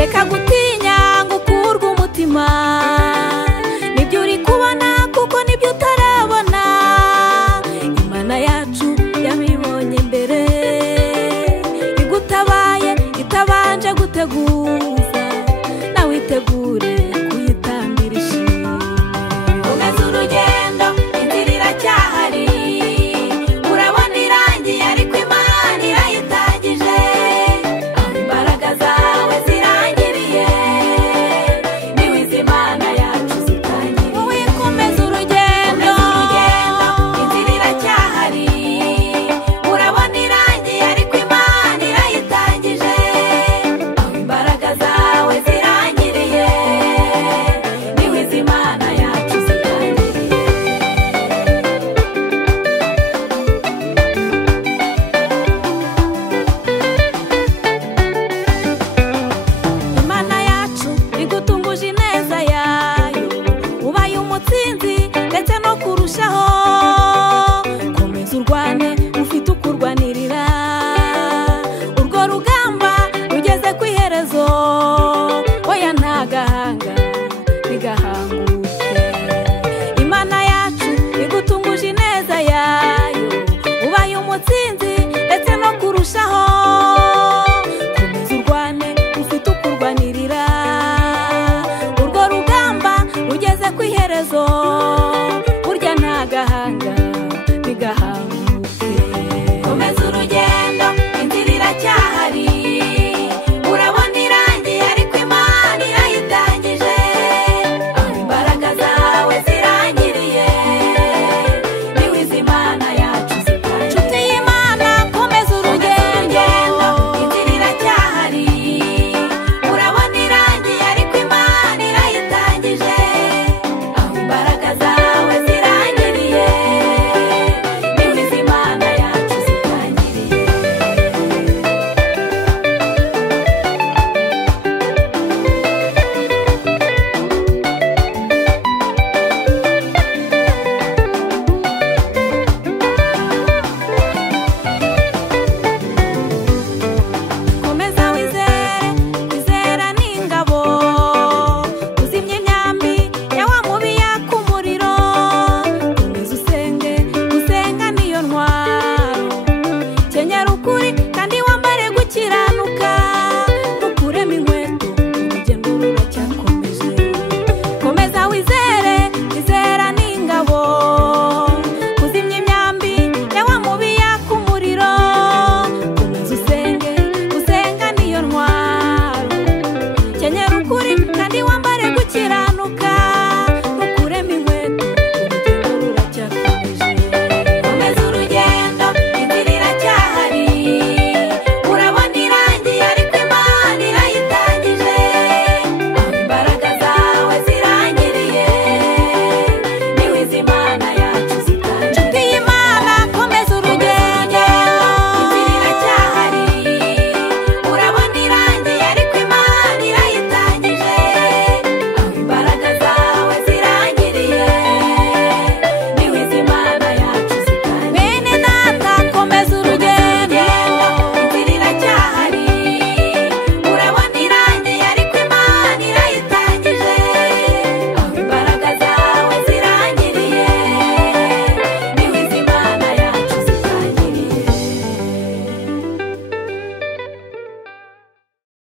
reka gutinya ngo ukurwe umutima nibyo uri kubona kuko nibyo utarabona Imana yacu yabibonye mbere igutabaye itabanje guteguza nawe itegure kuyitambira ishimwe komeza urugendo inzira iracyahari urabona irangiye ariko Imana irayitagije aho imbaraga zawe zirangiriye niwe izi Imana yacu zitangiriye wowe komeza urugendo inzira iracyahari urabona irangiye ariko Imana irayitagije aho imbaraga zawe zirangiriye niwe izi Imana yacu zitangiriye Imana yacu igutunguje ineza yayo ubaye umutsinzi ndetse no kurushaho komeza urwane ufite ukurwanirira urwo rugamba rugeze ku iherezo oya nta gahanga bigahanguke Imana yacu igutunguje ineza yayo ubaye umutsinzi ndetse no kurushaho komeza urwane ufite ukurwanirira urwo rugamba rugeze ku iherezo